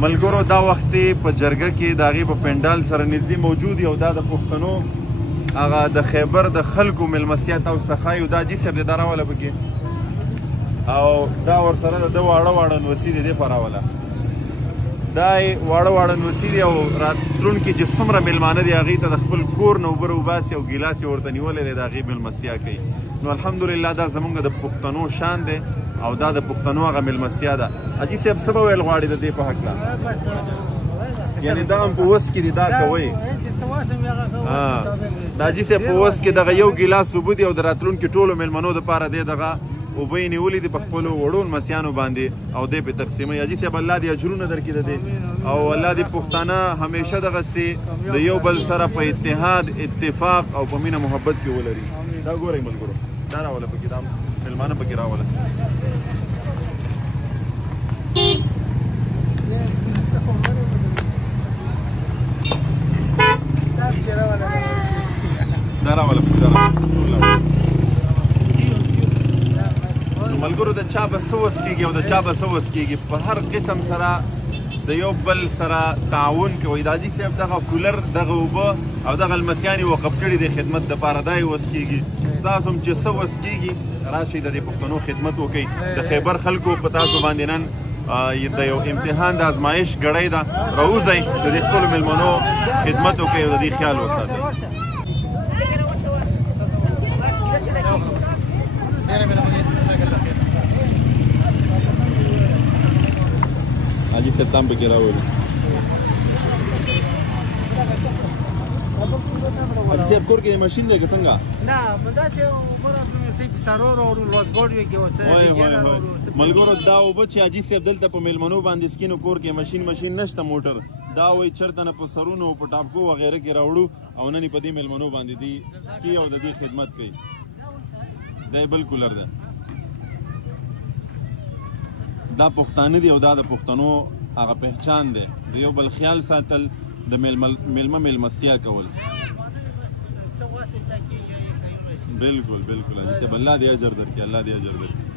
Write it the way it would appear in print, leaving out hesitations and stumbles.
ملګرو دا وخت په جرګه کې د هغې په پنډال سره نږدې موجود یو دا د پښتنو هغه د خیبر د خلکو میلمستیا تاسو ته ښایو دا حاجي صاحب دی دا راوله پکې او دا ورسره د ده واړه واړه نوسي دی دې په راوله دا یې واړه واړه نوسي دي او راتلونکي چې څومره میلمانه دي هغې ته د خپل کور نه اوبه راوباسي او ګیلاس یې ورته نیولی دی د هغې میلمستیا کوي نو الحمدلله دا زمونږ د پښتنو شان دی او دا د پښتنو هغه میلمستیا ده حاجي صاحب څه به ویل غواړي د دې په هکله یعنې دا هم په وس کې دي دا کوئ د حاجي صاحب په وس کې دغه یو ګیلاس اوبه دي او د راتلونکي ټولو میلمنو دپاره دی دغه اوبه یې نیولي دي په خپلو وړو لمسیانو باندې او دی پرې تقسیموي حاجي صاحب الله دې اجرونه درکړي د دې او الله دې پښتانه همیشه دغسې د یو بل سره په اتحاد اتفاق او په مینه محبت کې ولري دا ګورئ ملګرو دا راوله پکې دا میلمانه پکې راوله دا راوله پکې دا ملګرو د چا به څه وس کېږي او د چا به څه وس کېږي په هر قسم سره د یو بل سره تعاون کوئ د حاجي صاحب دغه کولر دغه اوبه او دغه لمسیان یې وقف کړي د خدمت دپاره دا یې وس کېږي ستاسو هم چې څه وس کېږي راشئ د دې پښتنو خدمت وکئ د خیبر خلکو په تاسو باندې نن د یو امتحان د ازمایش ګړۍ ده راوځئ د دې خپلو میلمنو خدمت وکئ او د دې خیال وساتئ حاجي صاحب تام پکې راولي حاجي صاحب کور کې ماشین دی که څنګه نه داسې عمره سرور او لوزګوډ وي کې وڅ ملګرو دا اوبه چې حاجي صاحب دلته په میلمنو باندې سکینو کور کې ماشین نشته موټر دا وایي چېرته نه په سرونو او په ټاپکو وغیره کې راوړو او نن یې په دې میلمنو باندې دی سکي او د دې خدمت کوي دا یې بل کولر ده دا پښتانه دي او دا د پښتنو هغه پهچان دی د یو بل خیال ساتل د میلمه میلمستیا کول بالکل بالکل حاجي صاحب الله دې اجر درکړي الله دې اجر درکړي